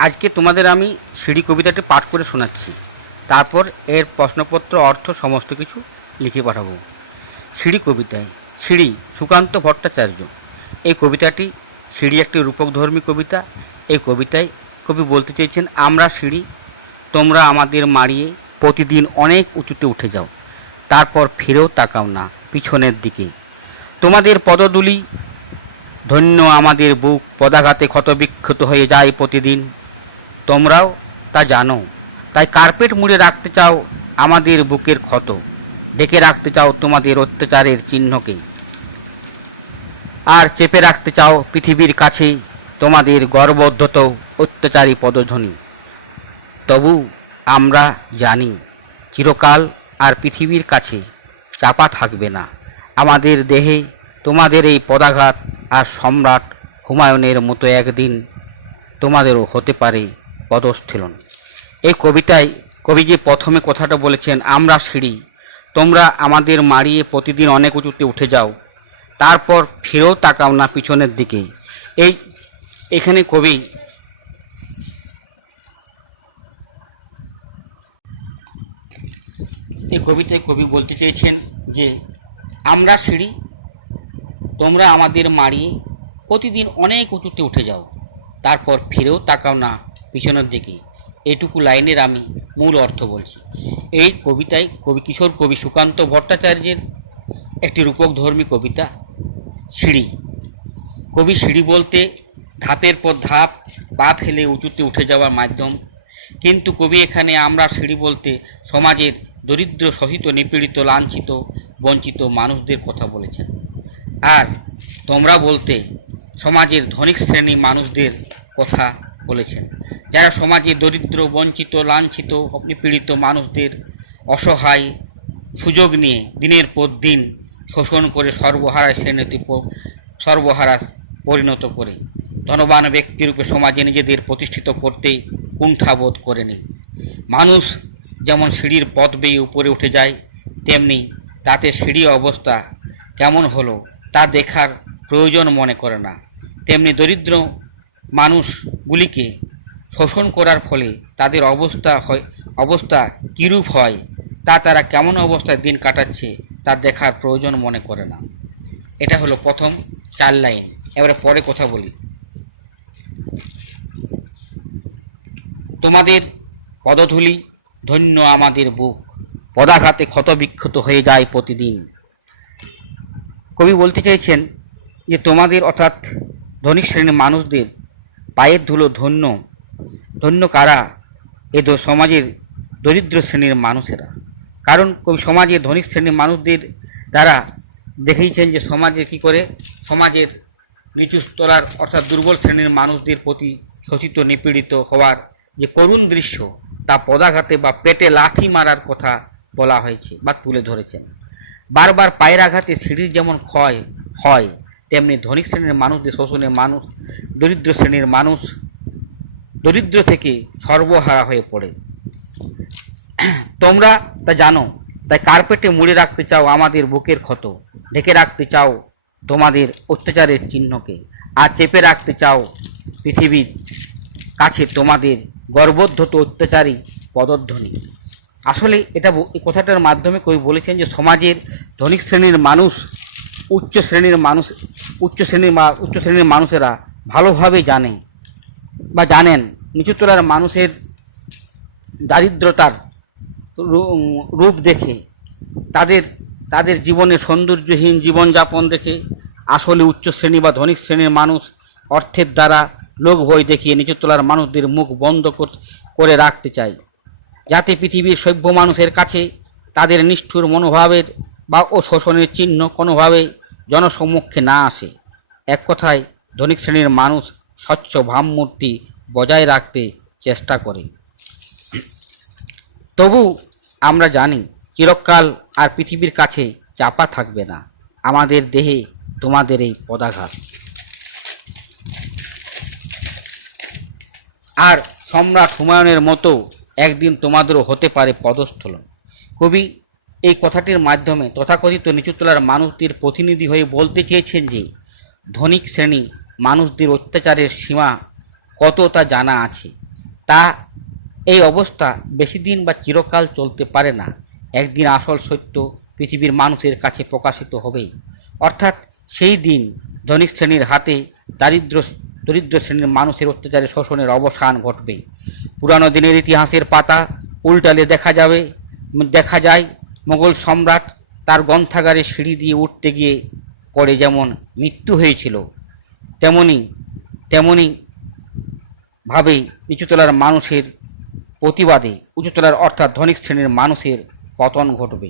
আজকে তোমাদের আমি সিঁড়ি কবিতাটি পাঠ করে শোনাচ্ছি। তারপর এর প্রশ্নপত্র অর্থ সমস্ত কিছু লিখে পাঠাবো। সিঁড়ি কবিতায় সিঁড়ি সুকান্ত ভট্টাচার্য। এই কবিতাটি সিঁড়ি একটি রূপকধর্মী কবিতা। এই কবিতায় কবি বলতে চেয়েছেন, আমরা সিঁড়ি, তোমরা আমাদের মারিয়ে প্রতিদিন অনেক উঁচুতে উঠে যাও, তারপর ফিরেও তাকাও না পিছনের দিকে। তোমাদের পদধূলি ধন্য আমাদের বুক, পদাঘাতে ক্ষতবিক্ষত হয়ে যায় প্রতিদিন। তোমরাও তা জানো, তাই কার্পেট মুড়ে রাখতে চাও আমাদের বুকের ক্ষত, ঢেকে রাখতে চাও তোমাদের অত্যাচারের চিহ্নকে, আর চেপে রাখতে চাও পৃথিবীর কাছে তোমাদের গর্বোদ্ধত অত্যাচারী পদধ্বনি। তবু আমরা জানি চিরকাল আর পৃথিবীর কাছে চাপা থাকবে না আমাদের দেহে তোমাদের এই পদাঘাত, আর সম্রাট হুমায়ুনের মতো একদিন তোমাদেরও হতে পারে পদস্খলন। এই কবিতায় কবি যে প্রথমে কথাটা বলেছেন, আমরা সিঁড়ি, তোমরা আমাদের মারিয়ে প্রতিদিন অনেক উঁচুতে উঠে যাও, তারপর ফিরেও তাকাও না পিছনের দিকে। এখানে এই কবিতায় কবি বলতে চেয়েছেন যে আমরা সিঁড়ি, তোমরা আমাদের মারিয়ে প্রতিদিন অনেক উঁচুতে উঠে যাও, তারপর ফিরেও তাকাও না পিছনের দিকে। এটুকু লাইনের আমি মূল অর্থ বলছি। এই কবিতায় কিশোর কবি সুকান্ত ভট্টাচার্যের একটি রূপকধর্মী কবিতা সিঁড়ি। কবি সিঁড়ি বলতে ধাপের পর ধাপ পা ফেলে উঁচুতে উঠে যাওয়ার মাধ্যম, কিন্তু কবি এখানে আমরা সিঁড়ি বলতে সমাজের দরিদ্র, শোষিত, নিপীড়িত, লাঞ্ছিত, বঞ্চিত মানুষদের কথা বলেছেন। আর তোমরা বলতে সমাজের ধনিক শ্রেণী মানুষদের কথা বলেছেন, যারা সমাজে দরিদ্র, বঞ্চিত, লাঞ্ছিত, নিপীড়িত মানুষদের অসহায় সুযোগ নিয়ে দিনের পর দিন শোষণ করে সর্বহারা পরিণত করে ধনবান ব্যক্তিরূপে সমাজে নিজেদের প্রতিষ্ঠিত করতে কুণ্ঠাবোধ করেনি। মানুষ যেমন সিঁড়ির পথ বেয়ে উপরে উঠে যায়, তেমনি তাতে সিঁড়ির অবস্থা কেমন হলো তা দেখার প্রয়োজন মনে করে না। তেমনি দরিদ্র মানুষগুলিকে শোষণ করার ফলে তাদের অবস্থা কীরূপ হয়, তা তারা কেমন অবস্থায় দিন কাটাচ্ছে তা দেখার প্রয়োজন মনে করে না। এটা হলো প্রথম 4 লাইন। এবারে পরে কথা বলি। তোমাদের পদধূলি ধন্য আমাদের বুক, পদাঘাতে ক্ষতবিক্ষত হয়ে যায় প্রতিদিন। কবি বলতে চাইছেন যে তোমাদের অর্থাৎ ধনী শ্রেণীর মানুষদের পায়ের ধুলো ধন্য। ধন্য কারা? এ সমাজের দরিদ্র শ্রেণীর মানুষেরা। কারণ কবি সমাজের ধনী শ্রেণীর মানুষদের দ্বারা দেখিয়েছেন যে সমাজে কী করে সমাজের নিচু স্তরার অর্থাৎ দুর্বল শ্রেণীর মানুষদের প্রতি শোষিত, নিপীড়িত হওয়ার যে করুণ দৃশ্য, তা পদাঘাতে বা পেটে লাথি মারার কথা বলা হয়েছে বা তুলে ধরেছেন। বারবার পায়ের আঘাতে সিঁড়ির যেমন ক্ষয় হয়, তেমনি ধনী শ্রেণীর মানুষদের শোষণে দরিদ্র শ্রেণীর মানুষ দরিদ্র থেকে সর্বহারা হয়ে পড়ে। তোমরা তা জানো, তাই কার্পেটে মুড়ে রাখতে চাও আমাদের বুকের ক্ষত, ঢেকে রাখতে চাও তোমাদের অত্যাচারের চিহ্নকে, আর চেপে রাখতে চাও পৃথিবীর কাছে তোমাদের গর্বোদ্ধত অত্যাচারী পদধ্বনি। আসলে এই কথাটার মাধ্যমে কবি বলেছেন যে সমাজের ধনিক শ্রেণীর মানুষ, উচ্চ শ্রেণীর মানুষেরা ভালোভাবে জানেন নিচুতলার মানুষের দারিদ্রতার রূপ দেখে, তাদের জীবনের সৌন্দর্যহীন জীবনযাপন দেখে আসলে উচ্চ শ্রেণী বা ধনিক শ্রেণীর মানুষ অর্থের দ্বারা লোক ভয় দেখিয়ে নিচুতলার মানুষদের মুখ বন্ধ করে রাখতে চায়, যাতে পৃথিবীর সভ্য মানুষের কাছে তাদের নিষ্ঠুর মনোভাবের ও শোষণের চিহ্ন কোনোভাবে জনসম্মুখে না আসে। এক কথায় ধনিক শ্রেণীর মানুষ স্বচ্ছ ভাবমূর্তি বজায় রাখতে চেষ্টা করে। তবু আমরা জানি চিরকাল আর পৃথিবীর কাছে চাপা থাকবে না আমাদের দেহে তোমাদের এই পদাঘাত, আর সম্রাট হুমায়ুনের মতো একদিন তোমাদেরও হতে পারে পদস্খলন। কবি এই কথাটির মাধ্যমে তথাকথিত নিচুতলার মানুষদের প্রতিনিধি হয়ে বলতে চেয়েছেন যে ধনিক শ্রেণী মানুষদের অত্যাচারের সীমা কত তা জানা আছে, তা এই অবস্থা বেশি দিন বা চিরকাল চলতে পারে না। একদিন আসল সত্য পৃথিবীর মানুষের কাছে প্রকাশিত হবেই। অর্থাৎ সেই দিন ধনিক শ্রেণীর হাতে দরিদ্র শ্রেণীর মানুষের অত্যাচারে শোষণের অবসান ঘটবে। পুরানো দিনের ইতিহাসের পাতা উল্টালে দেখা যায় মোগল সম্রাট তার গ্রন্থাগারে সিঁড়ি দিয়ে উঠতে গিয়ে পড়ে যেমন মৃত্যু হয়েছিল, তেমনি ভাবেই নিচুতলার মানুষের প্রতিবাদে উঁচুতলার অর্থাৎ ধনিক শ্রেণীর মানুষের পতন ঘটবে।